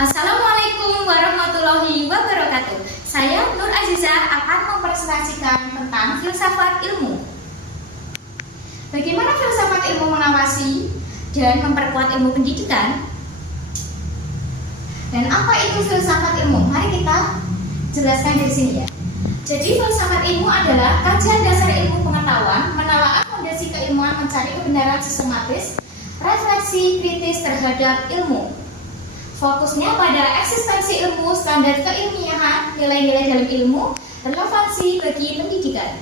Assalamualaikum warahmatullahi wabarakatuh. Saya Nur Azizah akan mempresentasikan tentang filsafat ilmu. Bagaimana filsafat ilmu mengawasi dan memperkuat ilmu pendidikan? Dan apa itu filsafat ilmu? Mari kita jelaskan dari sini ya. Jadi filsafat ilmu adalah kajian dasar ilmu pengetahuan, menelaah fondasi keilmuan, mencari kebenaran sistematis, refleksi kritis terhadap ilmu. Fokusnya pada eksistensi ilmu, standar keilmiahan, nilai-nilai dalam ilmu, relevansi bagi pendidikan.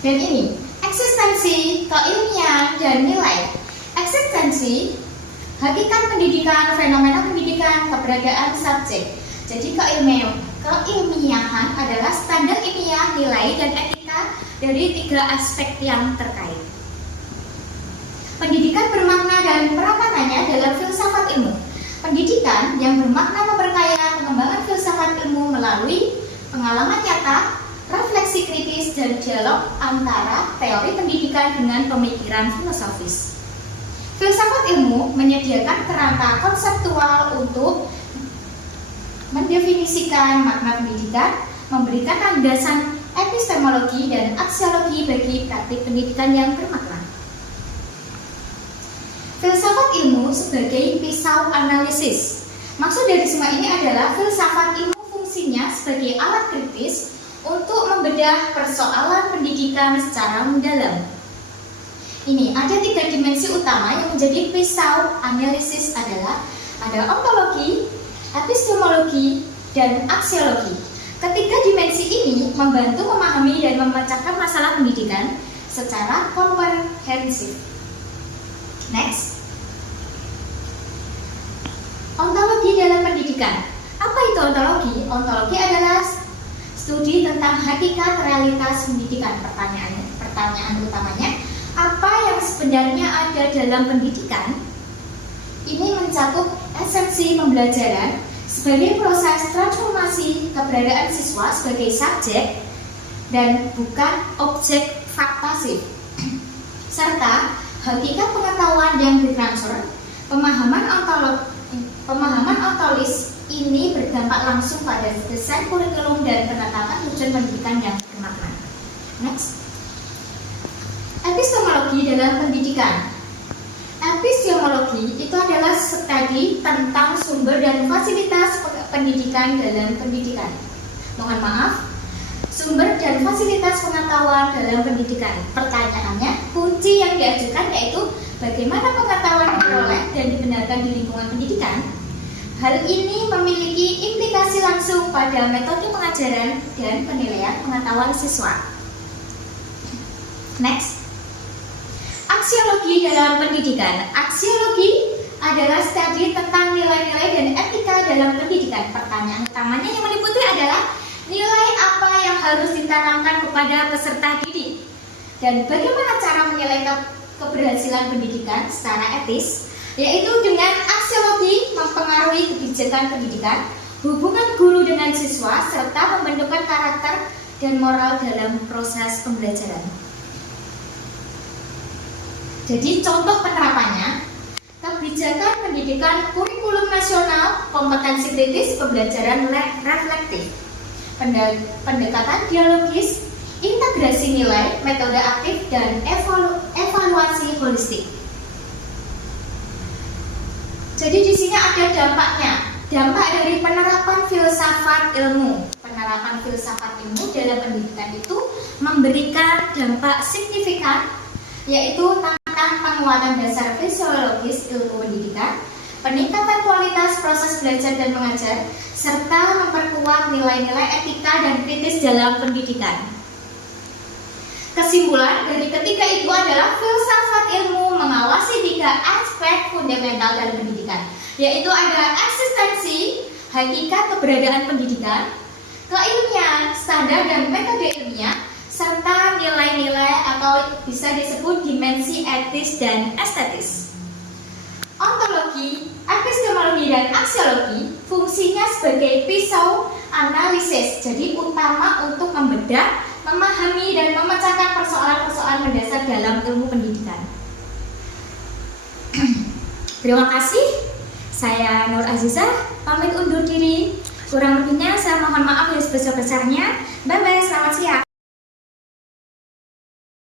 Dan ini, eksistensi, keilmiahan, dan nilai. Eksistensi, hakikat pendidikan, fenomena pendidikan, keberadaan subjek. Jadi keilmiahan adalah standar ilmiah, nilai, dan etika dari tiga aspek yang terkait. Pendidikan bermakna dan perawatannya dalam filsafat ilmu. Pendidikan yang bermakna memperkaya pengembangan filsafat ilmu melalui pengalaman nyata, refleksi kritis, dan dialog antara teori pendidikan dengan pemikiran filosofis. Filsafat ilmu menyediakan kerangka konseptual untuk mendefinisikan makna pendidikan, memberikan landasan epistemologi dan aksiologi bagi praktik pendidikan yang bermakna. Filsafat ilmu sebagai pisau analisis. Maksud dari semua ini adalah filsafat ilmu fungsinya sebagai alat kritis untuk membedah persoalan pendidikan secara mendalam. Ini ada tiga dimensi utama yang menjadi pisau analisis adalah ada ontologi, epistemologi, dan aksiologi. Ketiga dimensi ini membantu memahami dan memecahkan masalah pendidikan secara komprehensif. Next, ontologi dalam pendidikan. Apa itu ontologi? Ontologi adalah studi tentang hakikat realitas pendidikan. Pertanyaan utamanya, apa yang sebenarnya ada dalam pendidikan? Ini mencakup esensi pembelajaran sebagai proses transformasi keberadaan siswa sebagai subjek dan bukan objek faktasif, serta hakikat pengetahuan yang ditransfer. Pemahaman ontologis ini berdampak langsung pada desain kurikulum dan penetapan tujuan pendidikan yang bermakna. Next, epistemologi dalam pendidikan. Epistemologi itu adalah studi tentang sumber dan fasilitas pendidikan dalam pendidikan. Mohon maaf, sumber dan fasilitas pengetahuan dalam pendidikan. Pertanyaannya, kunci yang diajukan yaitu bagaimana pengetahuan diperoleh dan dibenarkan di lingkungan pendidikan. Hal ini memiliki implikasi langsung pada metode pengajaran dan penilaian pengetahuan siswa. Next, aksiologi dalam pendidikan. Aksiologi adalah studi tentang nilai-nilai dan etika dalam pendidikan. Pertanyaan utamanya yang meliputi adalah nilai apa yang harus ditanamkan kepada peserta didik dan bagaimana cara menilai keberhasilan pendidikan secara etis, yaitu dengan aksiologi mempengaruhi kebijakan pendidikan, hubungan guru dengan siswa, serta pembentukan karakter dan moral dalam proses pembelajaran. Jadi contoh penerapannya, kebijakan pendidikan kurikulum nasional, kompetensi kritis, pembelajaran reflektif, pendekatan dialogis, integrasi nilai, metode aktif, dan evaluasi holistik. Jadi di sini ada dampaknya. Dampak dari penerapan filsafat ilmu. Penerapan filsafat ilmu dalam pendidikan itu memberikan dampak signifikan, yaitu tentang penguatan dasar fisiologis ilmu pendidikan, peningkatan kualitas proses belajar dan mengajar, serta memperkuat nilai-nilai etika dan kritis dalam pendidikan. Kesimpulan dari ketiga itu adalah filsafat ilmu mengawasi tiga aspek fundamental dalam pendidikan, yaitu ada eksistensi, hakikat keberadaan pendidikan, keilmiahan, standar dan metode ilmiah, serta nilai-nilai atau bisa disebut dimensi etis dan estetis. Ontologi, epistemologi, dan aksiologi fungsinya sebagai pisau analisis, jadi utama untuk membedah, memahami, dan memecahkan persoalan-persoalan mendasar dalam ilmu pendidikan. Terima kasih. Saya Nur Azizah, pamit undur diri. Kurang lebihnya saya mohon maaf yang sebesar-besarnya. Bye-bye.